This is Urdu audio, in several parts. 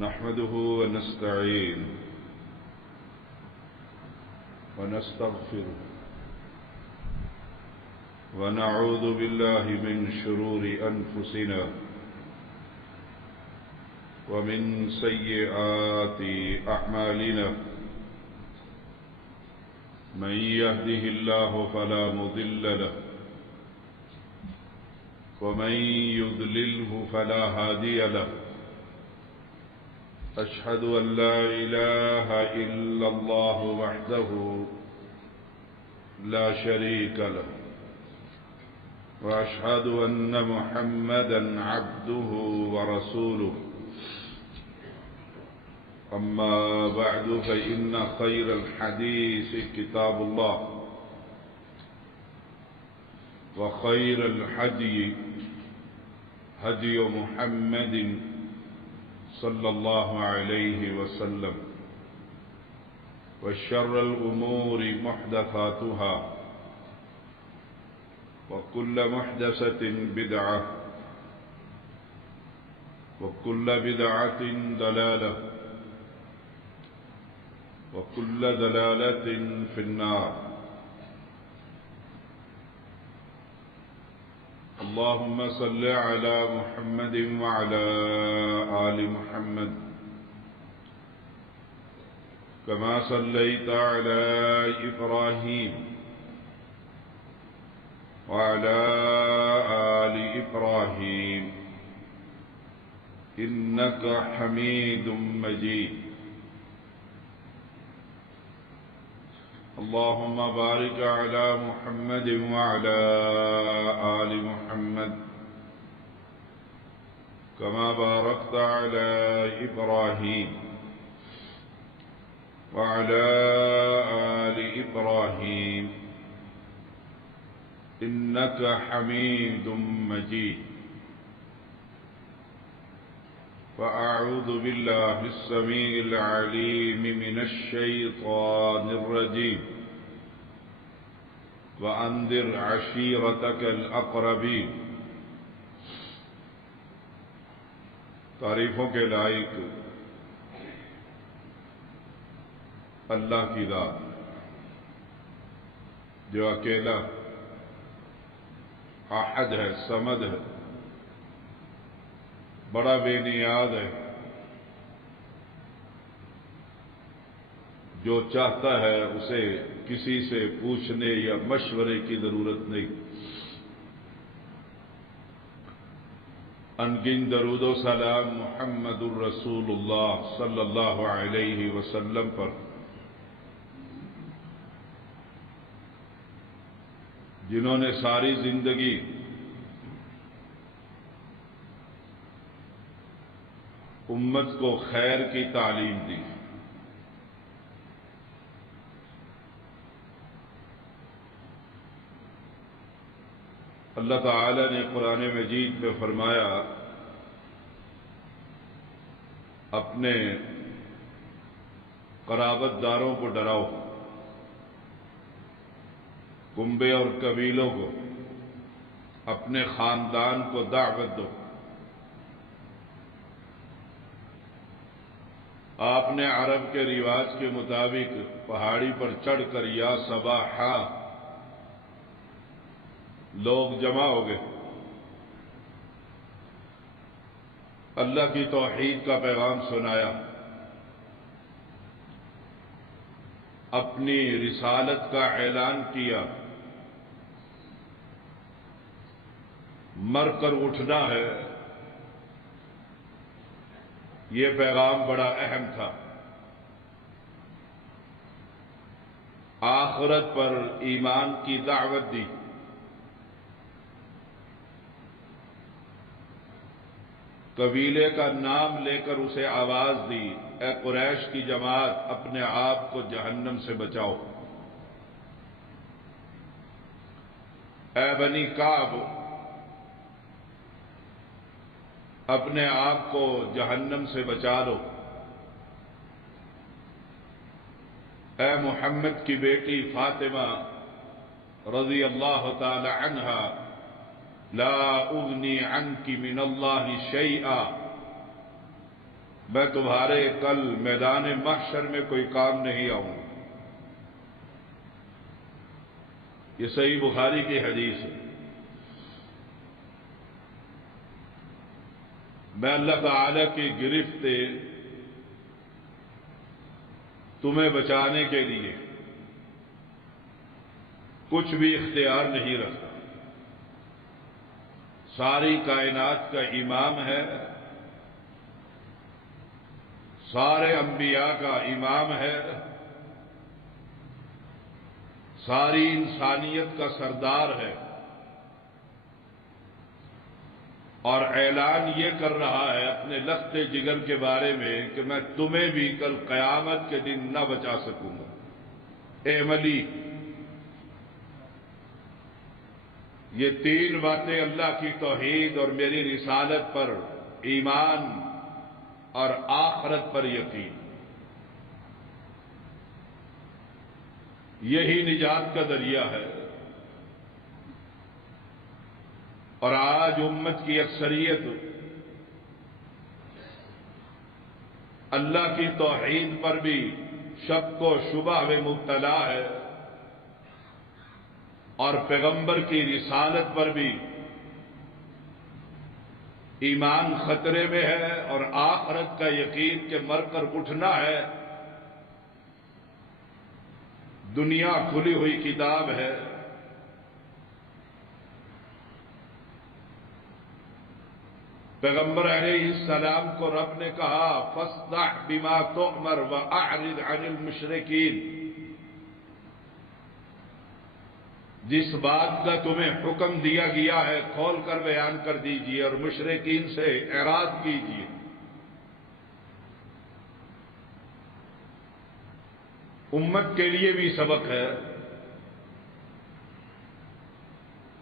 نحمده ونستعين ونستغفره ونعوذ بالله من شرور أنفسنا ومن سيئات أعمالنا من يهده الله فلا مضل له ومن يضلله فلا هادي له أشهد أن لا إله إلا الله وحده لا شريك له وأشهد أن محمدا عبده ورسوله أما بعد فإن خير الحديث كتاب الله وخير الهدي هدي محمد صلى الله عليه وسلم وشر الأمور محدثاتها وكل محدثة بدعة وكل بدعة ضلالة وكل ضلالة في النار. اللهم صل على محمد وعلى آل محمد كما صليت على إبراهيم وعلى آل إبراهيم إنك حميد مجيد. اللهم بارك على محمد وعلى آل محمد كما باركت على إبراهيم وعلى آل إبراهيم إنك حميد مجيد. فأعوذ بالله السميع العليم من الشيطان الرجيم وأنذر عشيرتك الأقربين. تعریفوں کے لائق اللہ کی ذات جو اکیلا احد ہے، صمد ہے، بڑا بے نیاز ہے، جو چاہتا ہے اسے کسی سے پوچھنے یا مشورے کی ضرورت نہیں. انگن درود و سلام محمد الرسول اللہ صلی اللہ علیہ وسلم پر، جنہوں نے ساری زندگی امت کو خیر کی تعلیم دی. اللہ تعالی نے قرآن مجید میں فرمایا اپنے قرابت داروں کو ڈراؤ، کنبے اور قبیلوں کو، اپنے خاندان کو دعوت دو. آپ نے عرب کے رواج کے مطابق پہاڑی پر چڑھ کر یا صباحا لوگ جمع ہو گئے، اللہ کی توحید کا پیغام سنایا، اپنی رسالت کا اعلان کیا. مر کر اٹھنا ہے، یہ پیغام بڑا اہم تھا. آخرت پر ایمان کی دعوت دی. قبیلے کا نام لے کر اسے آواز دی، اے قریش کی جماعت، اپنے آپ کو جہنم سے بچاؤ. اے بنی کعب، اپنے آپ کو جہنم سے بچا لو. اے محمد کی بیٹی فاطمہ رضی اللہ تعالی عنہا، لا اغنی عنک من اللہ شیئا، میں تمہارے کل میدان محشر میں کوئی کام نہیں آؤں گا۔ یہ صحیح بخاری کی حدیث ہے۔ میں اللہ تعالی کی گرفت سے تمہیں بچانے کے لیے کچھ بھی اختیار نہیں رکھتا۔ ساری کائنات کا امام ہے، سارے انبیاء کا امام ہے، ساری انسانیت کا سردار ہے، اور اعلان یہ کر رہا ہے اپنے لخت جگر کے بارے میں کہ میں تمہیں بھی کل قیامت کے دن نہ بچا سکوں گا۔ اے عملی، یہ تین باتیں اللہ کی توحید اور میری رسالت پر ایمان اور آخرت پر یقین، یہی نجات کا ذریعہ ہے۔ اور آج امت کی اکثریت اللہ کی توحید پر بھی شک و شبہ میں مبتلا ہے، اور پیغمبر کی رسالت پر بھی ایمان خطرے میں ہے، اور آخرت کا یقین کہ مر کر اٹھنا ہے۔ دنیا کھلی ہوئی کتاب ہے، پیغمبر علیہ السلام کو رب نے کہا فاصدع بما تؤمر واعرض عن المشرکین، جس بات کا تمہیں حکم دیا گیا ہے کھول کر بیان کر دیجیے، اور مشرکین سے اعراض کیجیے۔ امت کے لیے بھی سبق ہے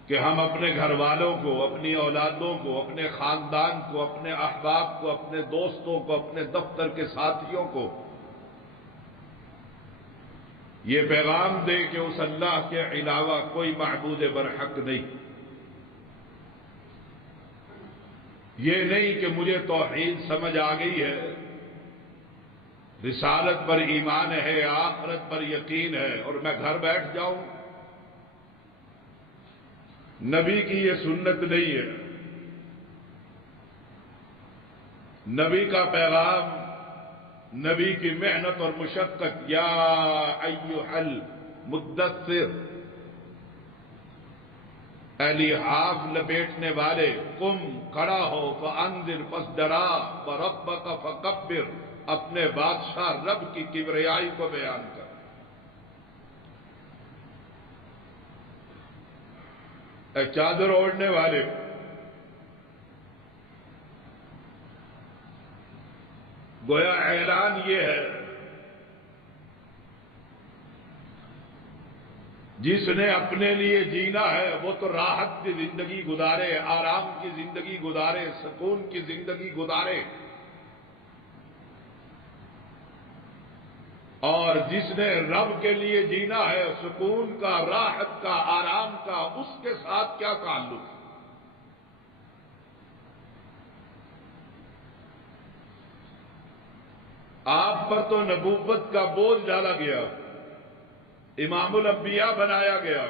کہ ہم اپنے گھر والوں کو، اپنی اولادوں کو، اپنے خاندان کو، اپنے احباب کو، اپنے دوستوں کو، اپنے دفتر کے ساتھیوں کو یہ پیغام دے کہ اس اللہ کے علاوہ کوئی معبود برحق نہیں۔ یہ نہیں کہ مجھے توحید سمجھ آ گئی ہے، رسالت پر ایمان ہے، آخرت پر یقین ہے، اور میں گھر بیٹھ جاؤں۔ نبی کی یہ سنت نہیں ہے۔ نبی کا پیغام، نبی کی محنت اور مشقت، یا ایھا المدثر، اے لحاف لپیٹنے والے، قم، کھڑا ہو، فانذر، پس ڈرا، وربک فکبر، اپنے بادشاہ رب کی کبریائی کو بیان کر۔ اے چادر اوڑھنے والے، گویا اعلان یہ ہے جس نے اپنے لیے جینا ہے وہ تو راحت کی زندگی گزارے، آرام کی زندگی گزارے، سکون کی زندگی گزارے، اور جس نے رب کے لیے جینا ہے، سکون کا، راحت کا، آرام کا، اس کے ساتھ کیا تعلق ہے؟ آپ پر تو نبوت کا بوجھ ڈالا گیا، امام الانبیاء بنایا گیا،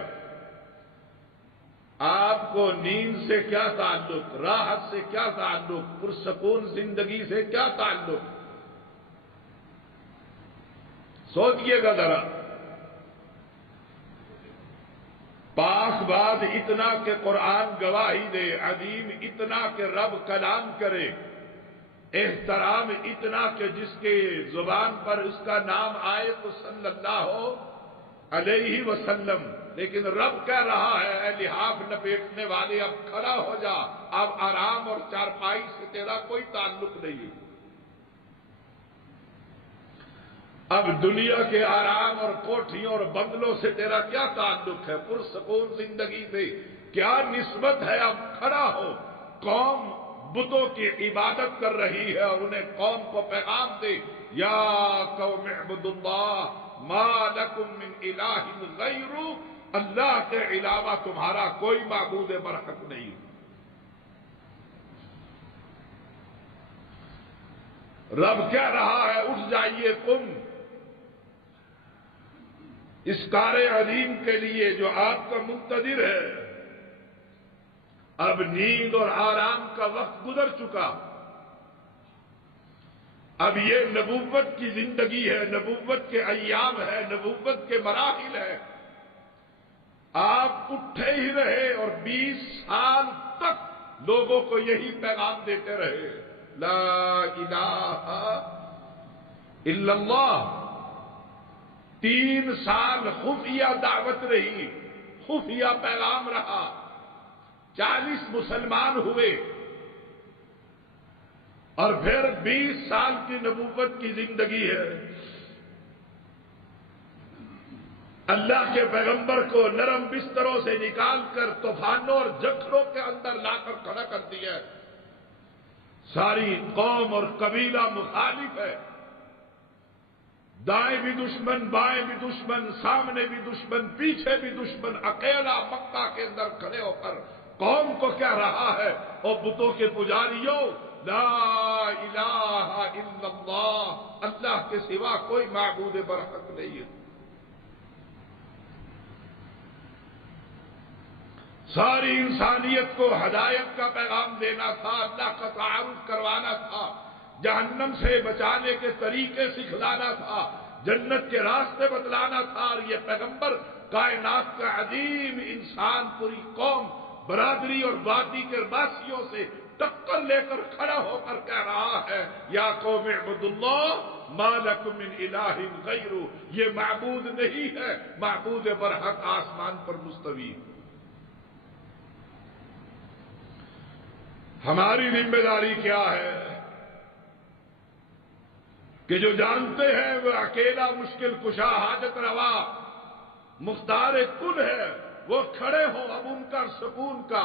آپ کو نیند سے کیا تعلق، راحت سے کیا تعلق، پرسکون زندگی سے کیا تعلق؟ سوچئے گا ذرا۔ پاک بات اتنا کہ قرآن گواہی دے، عظیم اتنا کہ رب کلام کرے، احترام اتنا کہ جس کے زبان پر اس کا نام آئے تو صلی اللہ علیہ وسلم، لیکن رب کہہ رہا ہے اے لحاف لپیٹنے والے، اب کھڑا ہو جا، اب آرام اور چارپائی سے تیرا کوئی تعلق نہیں، اب دنیا کے آرام اور کوٹھیوں اور بنگلوں سے تیرا کیا تعلق ہے، پرسکون زندگی سے کیا نسبت ہے؟ اب کھڑا ہو۔ قوم بتوں کی عبادت کر رہی ہے اور انہیں قوم کو پیغام دے، یا قوم اعبدوا اللہ ما لکم من الہ غیرہ، اللہ کے علاوہ تمہارا کوئی معبود برحق نہیں۔ رب کہہ رہا ہے اٹھ جائیے تم اس کار عظیم کے لیے جو آپ کا منتظر ہے. اب نیند اور آرام کا وقت گزر چکا. اب یہ نبوت کی زندگی ہے، نبوت کے ایام ہے، نبوت کے مراحل ہے. آپ اٹھے ہی رہے اور 20 سال تک لوگوں کو یہی پیغام دیتے رہے، لا الہ الا اللہ. 3 سال خفیہ دعوت رہی، خفیہ پیغام رہا. 40 مسلمان ہوئے اور پھر 20 سال کی نبوت کی زندگی ہے. اللہ کے پیغمبر کو نرم بستروں سے نکال کر طوفانوں اور جھکڑوں کے اندر لا کر کھڑا کر دیا. ساری قوم اور قبیلہ مخالف ہے، دائیں بھی دشمن، بائیں بھی دشمن، سامنے بھی دشمن، پیچھے بھی دشمن. اکیلا مکہ کے اندر کھڑے ہو کر قوم کو کہہ رہا ہے، اور بتوں کے پجاریوں، لا الہ الا اللہ، اللہ کے سوا کوئی معبود برحق نہیں ہے. ساری انسانیت کو ہدایت کا پیغام دینا تھا، اللہ کا تعارف کروانا تھا، جہنم سے بچانے کے طریقے سکھلانا تھا، جنت کے راستے بتلانا تھا. اور یہ پیغمبر کائنات کا عظیم انسان پوری قوم، برادری اور وادی کے واسیوں سے ٹکر لے کر کھڑا ہو کر کہہ رہا ہے، یا قوم اعبدوا اللہ ما لکم من الہ غیرہ. یہ معبود نہیں ہے، معبود برحق آسمان پر مستوی. ہماری ذمہ داری کیا ہے کہ جو جانتے ہیں وہ اکیلا مشکل کشا حاجت روا مختار کل ہے، وہ کھڑے ہوں. اب ان کا سکون کا،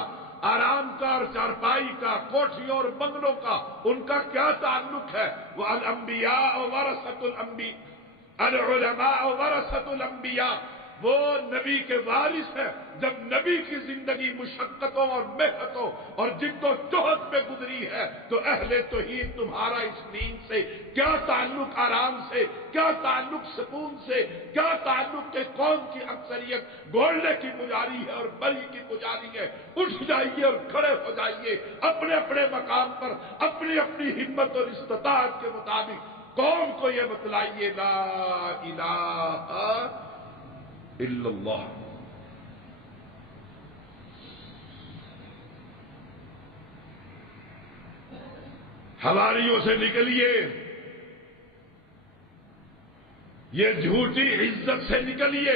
آرام کا اور چارپائی کا، کوٹھیوں اور بنگلوں کا ان کا کیا تعلق ہے؟ وہ الانبیاء ورثۃ الانبیاء، العلماء ورثۃ الانبیاء، وہ نبی کے وارث ہیں. جب نبی کی زندگی مشقتوں اور محنتوں اور جد و جہد پہ گزری ہے تو اہل توحید تمہارا اس نیند سے کیا تعلق، آرام سے کیا تعلق، سکون سے کیا تعلق کہ قوم کی اکثریت گولڈے کی پجاری ہے اور بری کی پجاری ہے. اٹھ جائیے اور کھڑے ہو جائیے اپنے اپنے مقام پر، اپنی اپنی ہمت اور استطاعت کے مطابق قوم کو یہ بتلائیے، لا الہ الا اللہ. حواریوں سے نکلیے، یہ جھوٹی عزت سے نکلیے،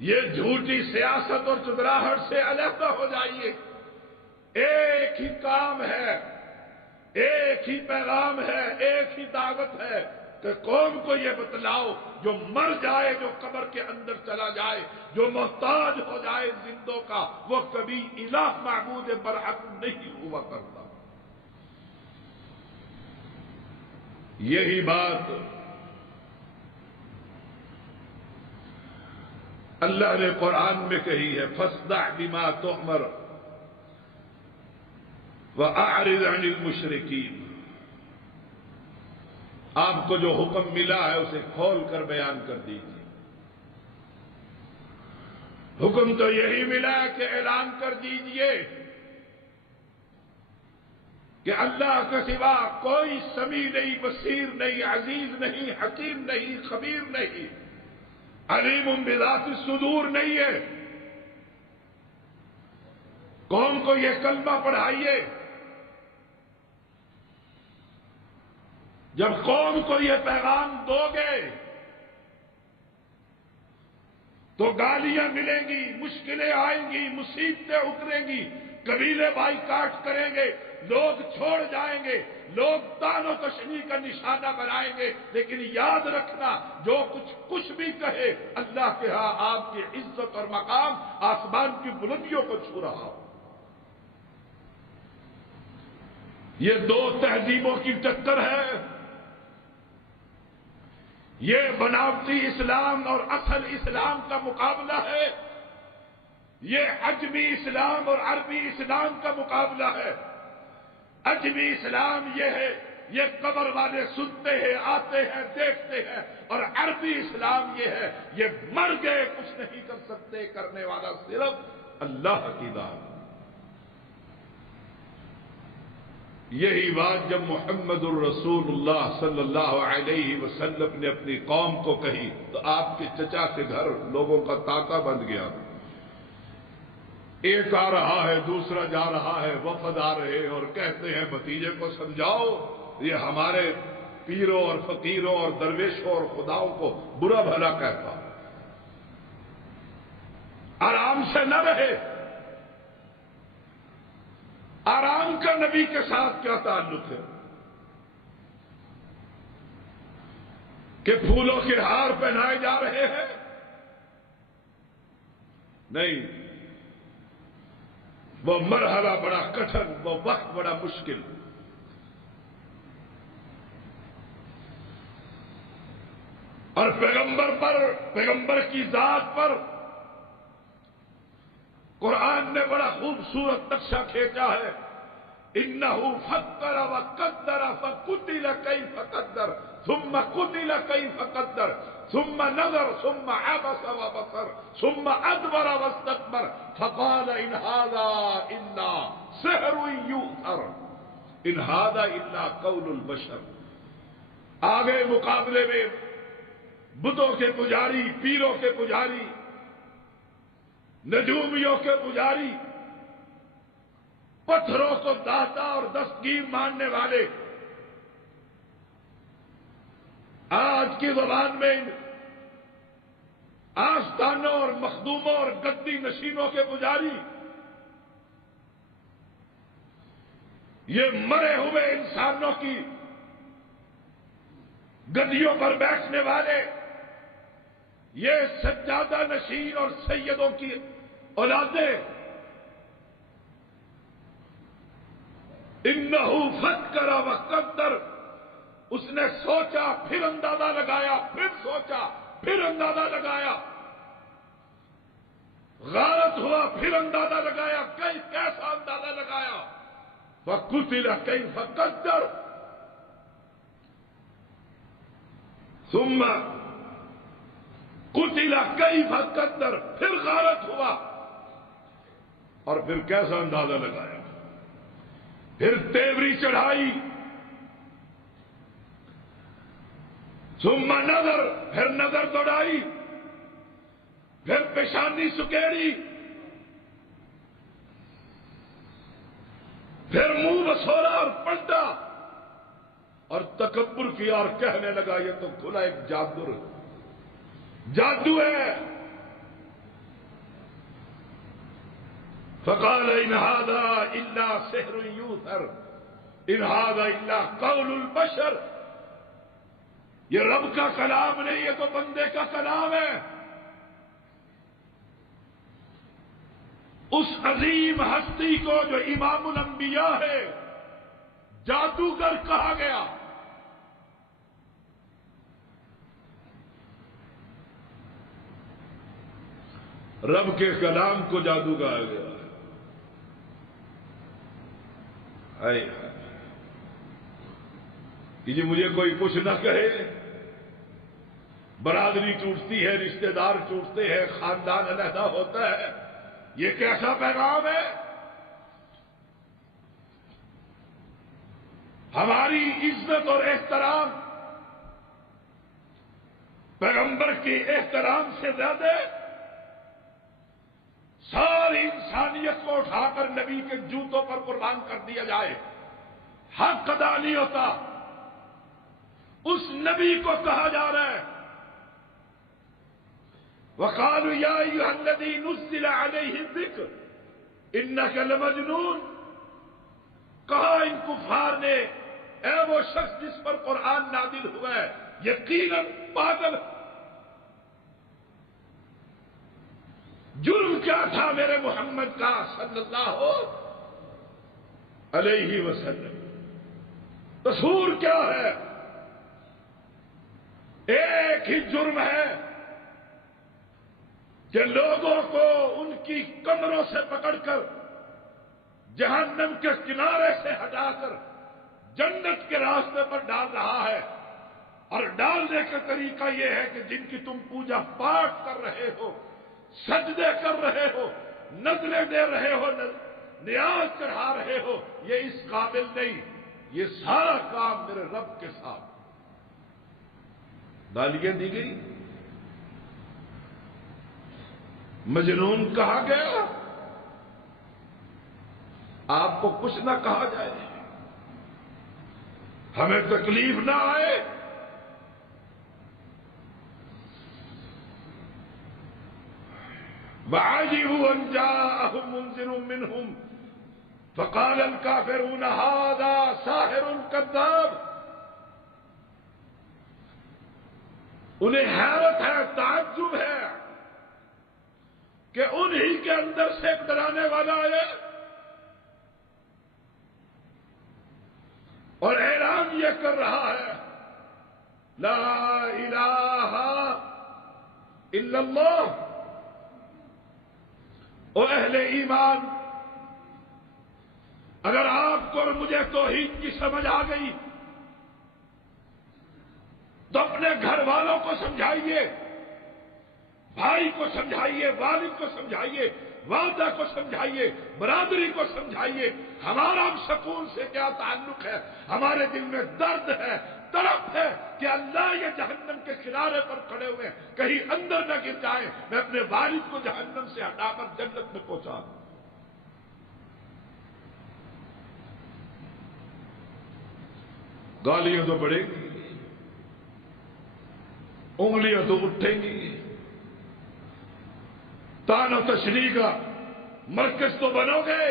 یہ جھوٹی سیاست اور چدراہٹ سے علیحدہ ہو جائیے. ایک ہی کام ہے، ایک ہی پیغام ہے، ایک ہی دعوت ہے کہ قوم کو یہ بتلاؤ، جو مر جائے، جو قبر کے اندر چلا جائے، جو محتاج ہو جائے زندوں کا، وہ کبھی الہ معبود برحق نہیں ہوا کرتا. یہی بات اللہ نے قرآن میں کہی ہے، فاصدع بما تؤمر واعرض عن المشرکین. آپ کو جو حکم ملا ہے اسے کھول کر بیان کر دیجیے. حکم تو یہی ملا ہے کہ اعلان کر دیجیے کہ اللہ کے سوا کوئی سمیع نہیں، بصیر نہیں، عزیز نہیں، حکیم نہیں، خبیر نہیں، علیم بذات الصدور نہیں ہے. قوم کو یہ کلمہ پڑھائیے. جب قوم کو یہ پیغام دو گے تو گالیاں ملیں گی، مشکلیں آئیں گی، مصیبتیں اتریں گی، قبیلے بائی کاٹ کریں گے، لوگ چھوڑ جائیں گے، لوگ تان و تشنیع کا نشانہ بنائیں گے. لیکن یاد رکھنا، جو کچھ بھی کہے، اللہ کے ہاں آپ کی عزت اور مقام آسمان کی بلندیوں کو چھو رہا ہو. یہ دو تہذیبوں کی ٹکر ہے. یہ بناوٹی اسلام اور اصل اسلام کا مقابلہ ہے. یہ عجمی اسلام اور عربی اسلام کا مقابلہ ہے. عجمی اسلام یہ ہے، یہ قبر والے سنتے ہیں، آتے ہیں، دیکھتے ہیں، اور عربی اسلام یہ ہے، یہ مر گئے کچھ نہیں کر سکتے، کرنے والا صرف اللہ کی ذات۔ یہی بات جب محمد الرسول اللہ صلی اللہ علیہ وسلم نے اپنی قوم کو کہی تو آپ کے چچا کے گھر لوگوں کا تاتا بن گیا۔ ایک آ رہا ہے، دوسرا جا رہا ہے، وفد آ رہے ہیں اور کہتے ہیں بھتیجے کو سمجھاؤ، یہ ہمارے پیروں اور فقیروں اور درویشوں اور خداؤں کو برا بھلا کہتا، آرام سے نہ رہے۔ آرام کا نبی کے ساتھ کیا تعلق ہے کہ پھولوں کے ہار پہنائے جا رہے ہیں؟ نہیں، وہ مرحلہ بڑا کٹھن، وہ وقت بڑا مشکل۔ اور پیغمبر کی ذات پر قرآن نے بڑا خوبصورت نقشہ کھینچا ہے۔ انہو فکر وقدر فقتل کیف قدر ثم قتل کیف قدر ثم نظر ثم عبس وبصر ثم ادبر واستكبر فقال ان هذا الا سحر يؤثر ان هذا الا قول البشر۔ آگے مقابلے میں بتوں کے پجاری، پیروں کے پجاری، نجومیوں کے پجاری، پتھروں کو داتا اور دستگیر ماننے والے، آج کی زبان میں آستانوں اور مخدوموں اور گدی نشینوں کے پجاری، یہ مرے ہوئے انسانوں کی گدیوں پر بیٹھنے والے، یہ سجادہ نشین اور سیدوں کی اولادیں، انہو فکر وقدر، اس نے سوچا پھر اندازہ لگایا، پھر سوچا پھر اندازہ لگایا، غارت ہوا پھر اندازہ لگایا، کیسا اندازہ لگایا؟ فقتل کیف قدر ثم قتل کیف قدر، پھر غارت ہوا اور پھر کیسا اندازہ لگایا، پھر تیوری چڑھائی، ثم نظر، پھر نظر دوڑائی، پھر پیشانی سکیڑی، پھر منہ بسولا اور پلٹا اور تکبر کیا اور کہنے لگا یہ تو کھلا ایک جادو ہے۔ فقال ان هذا الا سحر يؤثر ان هذا الا قول البشر، یہ رب کا کلام نہیں، یہ تو بندے کا کلام ہے۔ اس عظیم ہستی کو جو امام الانبیاء ہے جادوگر کہا گیا۔ رب کے کلام کو جادو کہا گیا ہے۔ کہ جی مجھے کوئی کچھ نہ کہے، برادری ٹوٹتی ہے، رشتہ دار ٹوٹتے ہیں، خاندان علیحدہ ہوتا ہے، یہ کیسا پیغام ہے؟ ہماری عزت اور احترام پیغمبر کے احترام سے زیادہ ساری انسانیت کو اٹھا کر نبی کے جوتوں پر قربان کر دیا جائے، حق ادا نہیں ہوتا۔ اس نبی کو کہا جا رہا ہے وَقَالُوا يَا أَيُّهَا الَّذِي نُزِّلَ عَلَيْهِ الذِّكْرُ إِنَّكَ لَمَجْنُونَ، کہا ان کفار نے اے وہ شخص جس پر قرآن نازل ہوا ہے یقیناً پاگل۔ جرم کیا تھا میرے محمد کا صلی اللہ علیہ وسلم؟ قصور کیا ہے؟ ایک ہی جرم ہے کہ لوگوں کو ان کی کمروں سے پکڑ کر جہنم کے کنارے سے ہٹا کر جنت کے راستے پر ڈال رہا ہے، اور ڈالنے کا طریقہ یہ ہے کہ جن کی تم پوجا پاٹ کر رہے ہو، سجدے کر رہے ہو، نذریں دے رہے ہو، نیاز چڑھا رہے ہو، یہ اس قابل نہیں، یہ سارا کام میرے رب کے ساتھ۔ گالیاں دی گئی، مجنون کہا گیا، آپ کو کچھ نہ کہا جائے، ہمیں تکلیف نہ آئے، وَعَجِبُوا أَن جَاءَهُم مُنذِرٌ مِّنْهُمْ فَقَالَ الْكَافِرُونَ هَٰذَا سَاحِرٌ كَذَّابٌ۔ انہیں حیرت ہے، تعجب ہے کہ انہی کے اندر سے ایک ڈرانے والا آیا اور اعلان یہ کر رہا ہے لا الہ الا اللہ۔ او اہل ایمان، اگر آپ کو اور مجھے توحید کی سمجھ آ گئی تو اپنے گھر والوں کو سمجھائیے، بھائی کو سمجھائیے، والد کو سمجھائیے، والدہ کو سمجھائیے، برادری کو سمجھائیے، ہمارا سکون سے کیا تعلق ہے، ہمارے دل میں درد ہے، تڑپ ہے کہ اللہ یہ جہنم کے کنارے پر کھڑے ہوئے کہیں اندر نہ گر جائیں، میں اپنے والد کو جہنم سے ہٹا کر جنت میں پہنچا دوں۔ گالیاں تو بڑھیں گی، انگلیاں تو اٹھیں گی، تان و تشریح کا مرکز تو بنو گے،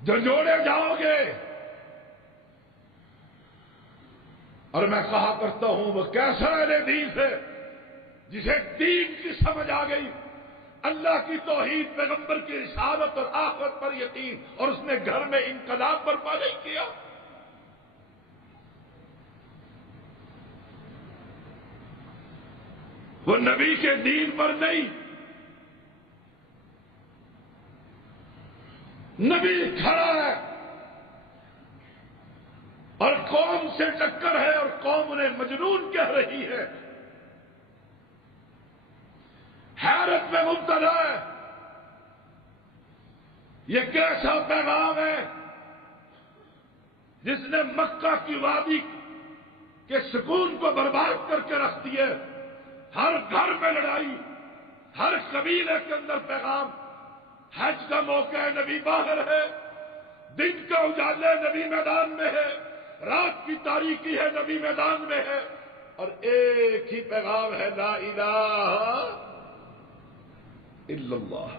جھنجھوڑے جاؤ گے، اور میں کہا کرتا ہوں وہ کیسا اہل حدیث ہے جسے دین کی سمجھ آ گئی، اللہ کی توحید، پیغمبر کی رسالت اور آخرت پر یقین، اور اس نے گھر میں انقلاب برپا نہیں کیا۔ وہ نبی کے دین پر نہیں، نبی کھڑا ہے اور قوم سے ٹکر ہے اور قوم انہیں مجنون کہہ رہی ہے، حیرت میں مبتلا ہے۔ یہ کیسا پیغام ہے جس نے مکہ کی وادی کے سکون کو برباد کر کے رکھ دیے، ہر گھر میں لڑائی، ہر قبیلے کے اندر پیغام، حج کا موقع ہے نبی باہر ہے، دن کا اجالے نبی میدان میں ہے، رات کی تاریکی ہے نبی میدان میں ہے، اور ایک ہی پیغام ہے لا الہ الا اللہ۔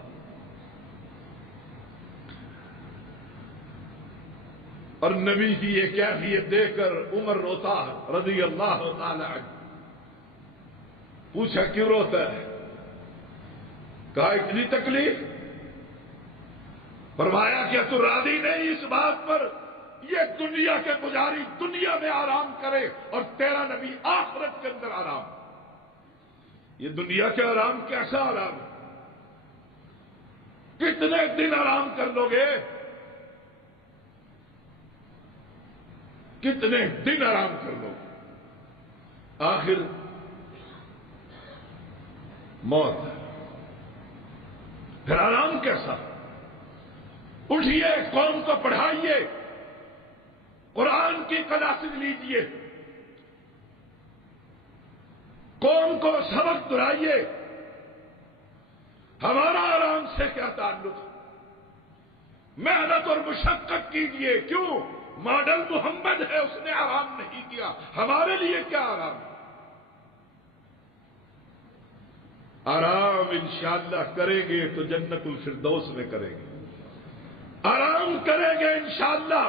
اور نبی کی یہ کیفیت دیکھ کر عمر روتا رضی اللہ تعالی عنہ۔ پوچھا کیوں روتا ہے؟ کہا اتنی تکلیف؟ فرمایا کہ تو راضی نہیں اس بات پر یہ دنیا کے پجاری دنیا میں آرام کرے اور تیرا نبی آخرت کے اندر آرام؟ یہ دنیا کے آرام کیسا آرام ہے؟ کتنے دن آرام کر لو گے؟ کتنے دن آرام کر لو گے؟ آخر موت ہے، پھر آرام کیسا؟ اٹھیے، قوم کو پڑھائیے، قرآن کی کلاسز لیجیے، قوم کو سبق دلائیے۔ ہمارا آرام سے کیا تعلق؟ محنت اور مشقت کیجیے، کیوں؟ ماڈل محمد ہے، اس نے آرام نہیں کیا، ہمارے لیے کیا آرام؟ آرام انشاءاللہ کریں گے تو جنت الفردوس میں کریں گے، آرام کریں گے انشاءاللہ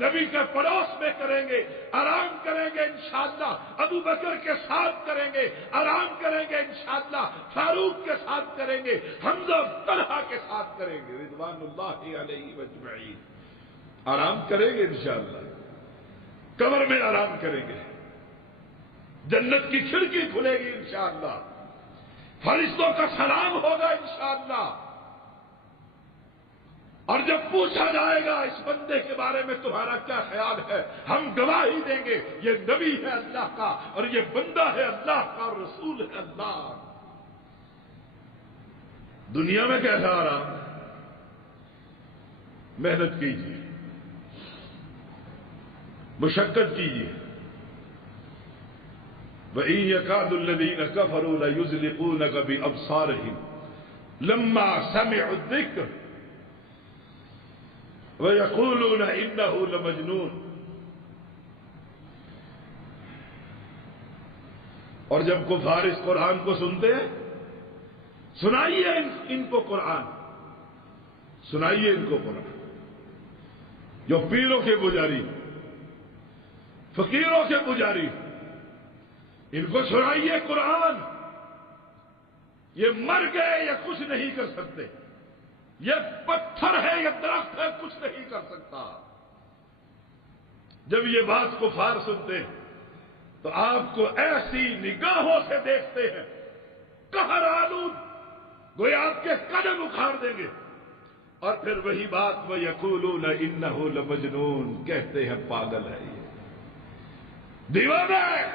نبی کے پڑوس میں کریں گے، آرام کریں گے انشاءاللہ ابو بکر کے ساتھ کریں گے، آرام کریں گے انشاءاللہ فاروق کے ساتھ کریں گے، حمزہ طلحہ کے ساتھ کریں گے رضوان اللہ علیہ اجمعین۔ آرام کریں گے انشاءاللہ، قبر میں آرام کریں گے، جنت کی کھڑکی کھلے گی انشاءاللہ، فرشتوں کا سلام ہوگا انشاءاللہ، اور جب پوچھا جائے گا اس بندے کے بارے میں تمہارا کیا خیال ہے، ہم گواہی دیں گے یہ نبی ہے اللہ کا، اور یہ بندہ ہے اللہ کا، اور رسول ہے اللہ۔ دنیا میں کیسا آرام ہے؟ محنت کیجیے، مشقت کیجیے۔ وَإِن يَكَادُ الَّذِينَ كَفَرُوا لَيُزْلِقُونَكَ بِأَبْصَارِهِمْ لَمَّا سَمِعُوا الذِّكْرَ وَيَقُولُونَ إِنَّهُ لَمَجْنُونٌ۔ اور جب کفار اس قرآن کو سنتے ہیں، سنائیے ان کو قرآن، سنائیے ان کو قرآن، جو پیروں کے پجاری، فقیروں کے پجاری، ان کو سنائیے قرآن۔ یہ مر گئے، یہ کچھ نہیں کر سکتے، یہ پتھر ہے، یہ درخت ہے، کچھ نہیں کر سکتا۔ جب یہ بات کفار سنتے ہیں تو آپ کو ایسی نگاہوں سے دیکھتے ہیں، قہر آلود، گویا آپ کے قدم اکھاڑ دیں گے، اور پھر وہی بات وَيَقُولُونَ إِنَّهُ لَمَجْنُونٌ، کہتے ہیں پاگل ہے یہ، دیوانہ ہے۔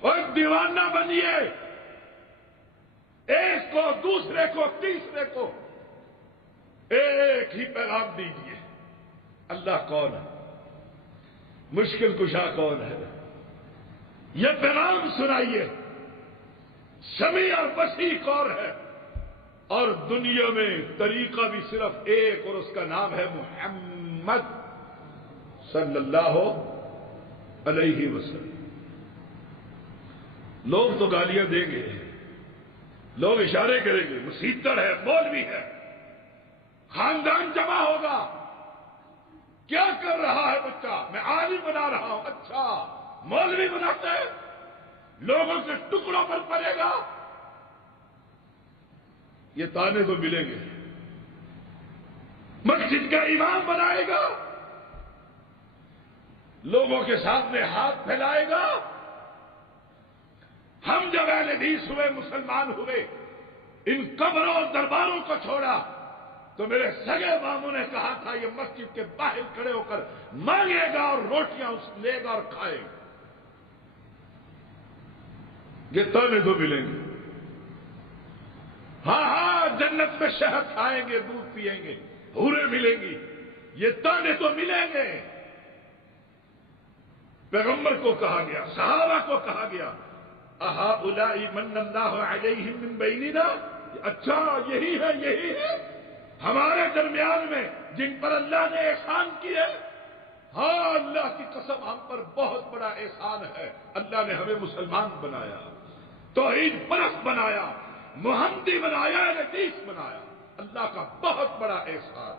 اور دیوانہ بنیے، ایک کو، دوسرے کو، تیسرے کو ایک ہی پیغام دیجیے، اللہ کون ہے، مشکل کشا کون ہے، یہ پیغام سنائیے، سمیع اور بصیر کون ہے۔ اور دنیا میں طریقہ بھی صرف ایک، اور اس کا نام ہے محمد صلی اللہ علیہ وسلم۔ لوگ تو گالیاں دیں گے، لوگ اشارے کریں گے، مسیتر ہے، مولوی ہے، خاندان جمع ہوگا، کیا کر رہا ہے بچہ، میں عالم بنا رہا ہوں، اچھا مولوی بناتے ہیں، لوگوں کے ٹکڑوں پر پڑے گا، یہ تانے تو ملیں گے۔ مسجد کا امام بنائے گا، لوگوں کے سامنے ہاتھ پھیلائے گا۔ ہم جب اہل حدیث ہوئے، مسلمان ہوئے، ان قبروں اور درباروں کو چھوڑا تو میرے سگے ماموں نے کہا تھا یہ مسجد کے باہر کھڑے ہو کر مانگے گا اور روٹیاں اس لے گا اور کھائے گا۔ یہ تانے تو ملیں گے۔ ہاں ہاں، جنت میں شہد کھائیں گے، دودھ پیئیں گے، حوریں ملیں گی، یہ تانے تو ملیں گے۔ پیغمبر کو کہا گیا، صحابہ کو کہا گیا، اَهَؤُلَاءِ مَنَّ اللَّهُ عَلَيْهِمْ مِنْ بَيْنِنَا، اچھا یہی ہے ہمارے درمیان میں جن پر اللہ نے احسان کیے۔ ہاں، اللہ کی قسم ہم پر بہت بڑا احسان ہے، اللہ نے ہمیں مسلمان بنایا، توحید پرست بنایا، محمدی بنایا، حدیث بنایا، اللہ کا بہت بڑا احسان۔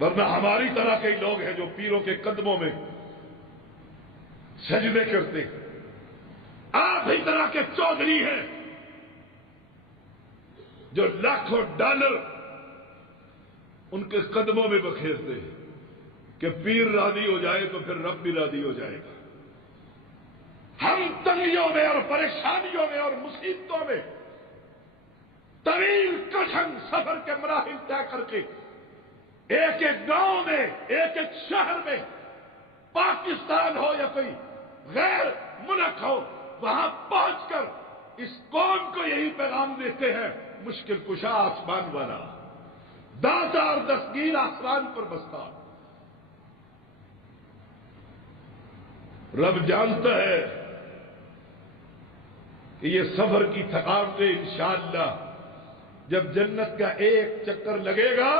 ورنہ ہماری طرح کئی لوگ ہیں جو پیروں کے قدموں میں سجدے کرتے ہیں، آپ ہی طرح کے چودھری ہیں جو لاکھوں ڈالر ان کے قدموں میں بکھیرتے ہیں کہ پیر راضی ہو جائے تو پھر رب بھی راضی ہو جائے گا۔ ہم تنگیوں میں اور پریشانیوں میں اور مصیبتوں میں طویل کٹھن سفر کے مراحل طے کر کے ایک ایک گاؤں میں، ایک ایک شہر میں، پاکستان ہو یا کوئی غیر ملک ہو، وہاں پہنچ کر اس قوم کو یہی پیغام دیتے ہیں، مشکل کشا آسمان والا، داتا اور دستگیر آسمان پر بستا۔ رب جانتا ہے کہ یہ سفر کی تھکاوٹیں انشاءاللہ جب جنت کا ایک چکر لگے گا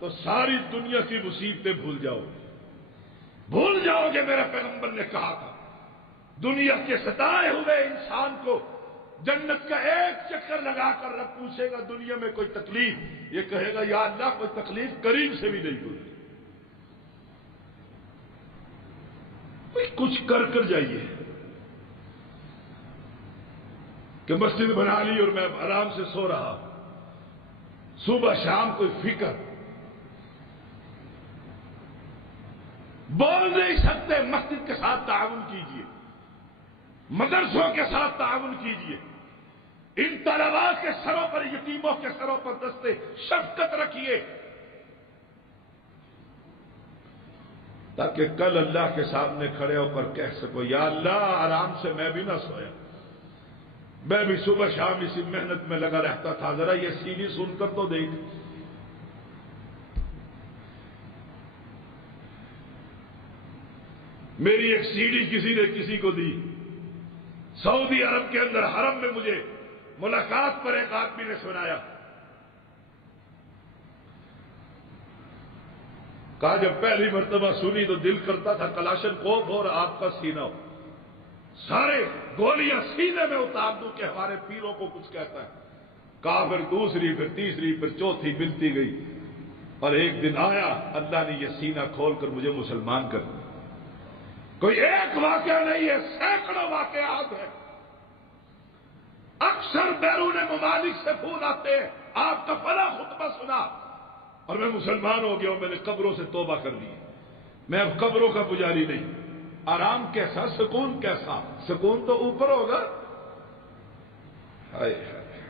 تو ساری دنیا کی مصیبتیں بھول جاؤ گے، بھول جاؤ گے۔ میرے پیغمبر نے کہا تھا، دنیا کے ستائے ہوئے انسان کو جنت کا ایک چکر لگا کر رب پوچھے گا دنیا میں کوئی تکلیف، یہ کہے گا یا اللہ کوئی تکلیف کریم سے بھی نہیں ہوئی۔ کچھ کر جائیے کہ مسجد بنا لی اور میں آرام سے سو رہا، صبح شام کوئی فکر، بول نہیں سکتے، مسجد کے ساتھ تعاون کیجیے، مدرسوں کے ساتھ تعاون کیجیے، ان طلباء کے سروں پر، یتیموں کے سروں پر دستے شفقت رکھیے، تاکہ کل اللہ کے سامنے کھڑے ہو کر کہہ سکو یا اللہ آرام سے میں بھی نہ سویا، میں بھی صبح شام اسی محنت میں لگا رہتا تھا، ذرا یہ سی ڈی سن کر تو دیکھ۔ میری ایک سی ڈی کسی نے کسی کو دی، سعودی عرب کے اندر حرم میں مجھے ملاقات پر ایک آدمی نے سنایا، کہا جب پہلی مرتبہ سنی تو دل کرتا تھا کلاشن کوف اور آپ کا سینہ ہو، سارے گولیاں سینے میں اتار دوں کہ ہمارے پیروں کو کچھ کہتا ہے۔ کہا پھر دوسری، پھر تیسری، پھر چوتھی ملتی گئی، اور ایک دن آیا اللہ نے یہ سینہ کھول کر مجھے مسلمان کر دیا۔ کوئی ایک واقعہ نہیں ہے، سینکڑوں واقعات ہیں۔ اکثر بیرون ممالک سے پھول آتے ہیں، آپ کا فلاں خطبہ سنا اور میں مسلمان ہو گیا ہوں، میں نے قبروں سے توبہ کر لی، میں اب قبروں کا پجاری نہیں۔ آرام کیسا، سکون کیسا؟ سکون تو اوپر ہوگا۔ ہائے ہائے،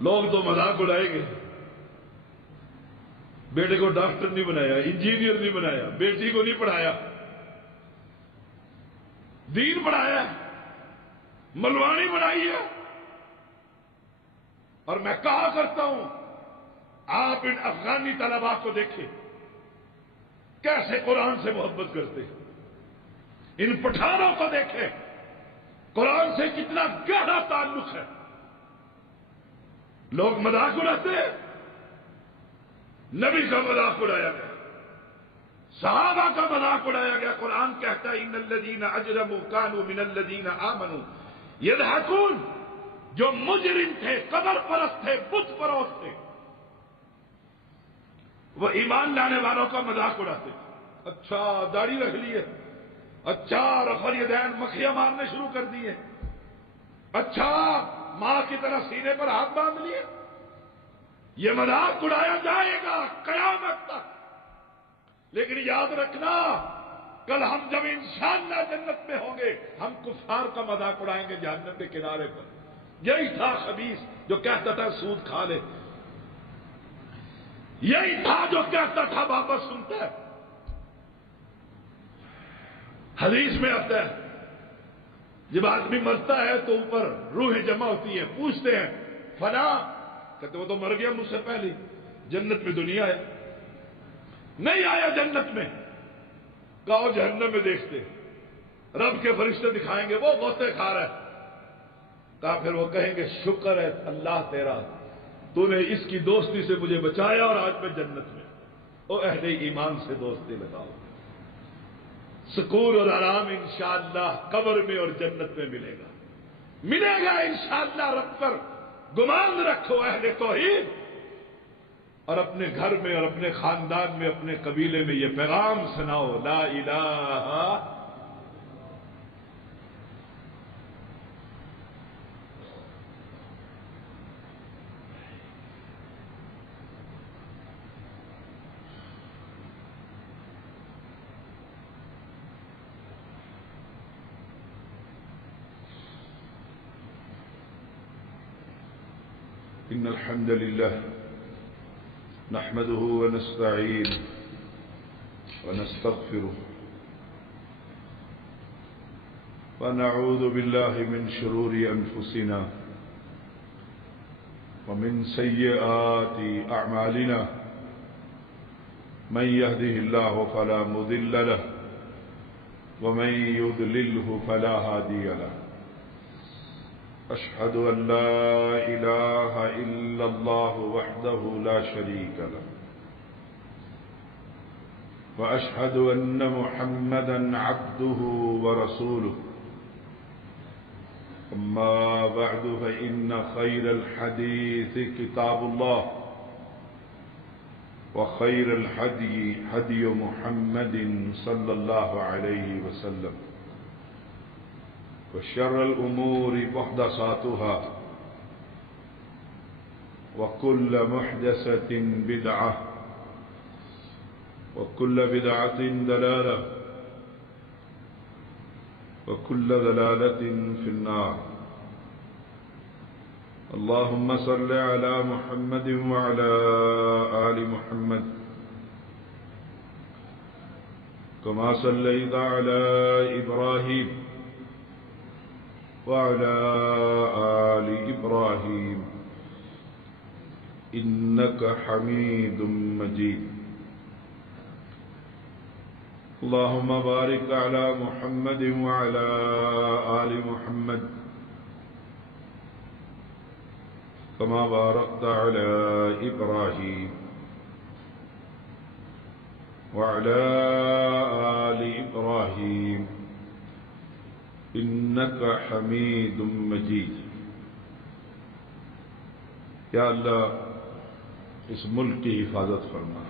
لوگ تو مذاق اڑائیں گے، بیٹے کو ڈاکٹر نہیں بنایا، انجینئر نہیں بنایا، بیٹی کو نہیں پڑھایا، دین پڑھایا، ملوانی بنائی ہے۔ اور میں کہا کرتا ہوں آپ ان افغانی طلباء کو دیکھیں کیسے قرآن سے محبت کرتے ہیں، ان پٹھانوں کو دیکھیں قرآن سے کتنا گہرا تعلق ہے۔ لوگ مذاق اڑاتے ہیں، نبی کا مذاق اڑایا گیا، صحابہ کا مذاق اڑایا گیا۔ قرآن کہتا ہے ان الذین اجرموا کانوا من الذین آمنوا یضحکون، جو مجرم تھے، قبر پرست تھے، بت پرست تھے، وہ ایمان لانے والوں کا مذاق اڑاتے تھے۔ اچھا داڑھی رکھ لی ہے، اچھا رفع الیدین مکھیاں مارنے شروع کر دیے، اچھا ماں کی طرح سینے پر ہاتھ باندھ لیے۔ یہ مذاق اڑایا جائے گا قیامت تک، لیکن یاد رکھنا کل ہم جب انشاءاللہ جنت میں ہوں گے ہم کفار کا مذاق اڑائیں گے جہنم کے کنارے پر۔ یہی تھا خبیث جو کہتا تھا سود کھا لے، یہی تھا جو کہتا تھا واپس سنتا ہے۔ حدیث میں آتا ہے جب آدمی مرتا ہے تو اوپر روحیں جمع ہوتی ہیں، پوچھتے ہیں فلاں، کہتے وہ تو مر گیا مجھ سے پہلے، جنت میں دنیا ہے، نہیں آیا جنت میں، کہو جہنم میں دیکھتے، رب کے فرشتے دکھائیں گے وہ غوطے کھا رہا ہے، کہا پھر وہ کہیں گے شکر ہے اللہ تیرا، تو نے اس کی دوستی سے مجھے بچایا اور آج میں جنت میں۔ او اہل ایمان سے دوستی لگاؤ، سکون اور آرام انشاءاللہ قبر میں اور جنت میں ملے گا، ملے گا انشاءاللہ۔ رب پر گمان رکھو اہل توحید، اور اپنے گھر میں اور اپنے خاندان میں، اپنے قبیلے میں یہ پیغام سناؤ لا الہ ان الحمد لله نحمده ونستعينه ونستغفره ونعوذ بالله من شرور أنفسنا ومن سيئات أعمالنا من يهده الله فلا مضل له ومن يضلله فلا هادي له أشهد أن لا إله إلا الله وحده لا شريك له وأشهد أن محمدا عبده ورسوله أما بعد فإن خير الحديث كتاب الله وخير الهدي هدي محمد صلى الله عليه وسلم وشر الأمور محدثاتها وكل محدثة بدعة وكل بدعة ضلالة وكل ضلالة في النار. اللهم صل على محمد وعلى آل محمد كما صليت على إبراهيم وعلى آل إبراهيم إنك حميد مجيد. اللهم بارك على محمد وعلى آل محمد كما باركت على إبراهيم وعلى آل إبراهيم إنك حميد مجيد. یا اللہ اس ملک کی حفاظت فرما،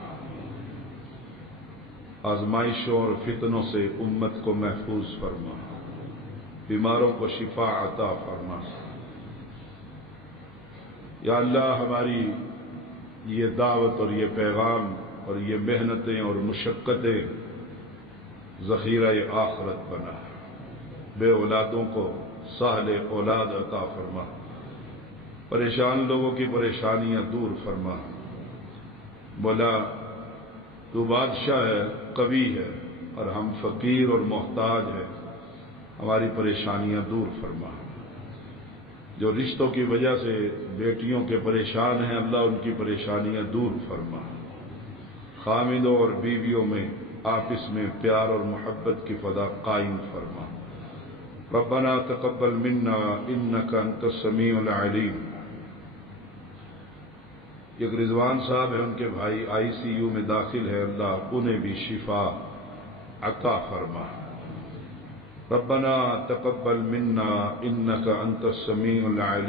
آزمائشوں اور فتنوں سے امت کو محفوظ فرما، بیماروں کو شفا عطا فرما۔ یا اللہ ہماری یہ دعوت اور یہ پیغام اور یہ محنتیں اور مشقتیں ذخیرہ آخرت بنا، بے اولادوں کو صالح اولاد عطا فرما، پریشان لوگوں کی پریشانیاں دور فرما۔ مولا تو بادشاہ ہے، قوی ہے، اور ہم فقیر اور محتاج ہیں، ہماری پریشانیاں دور فرما۔ جو رشتوں کی وجہ سے بیٹیوں کے پریشان ہیں اللہ ان کی پریشانیاں دور فرما۔ خامدوں اور بیویوں میں آپس میں پیار اور محبت کی فضا قائم فرما۔ ربنا تقبل منا انک انت السمیع العلیم۔ ایک رضوان صاحب ہیں، ان کے بھائی ICU میں داخل ہے، اللہ انہیں بھی شفا عطا فرما۔ ربنا تقبل منا انک انت السمیع العلیم۔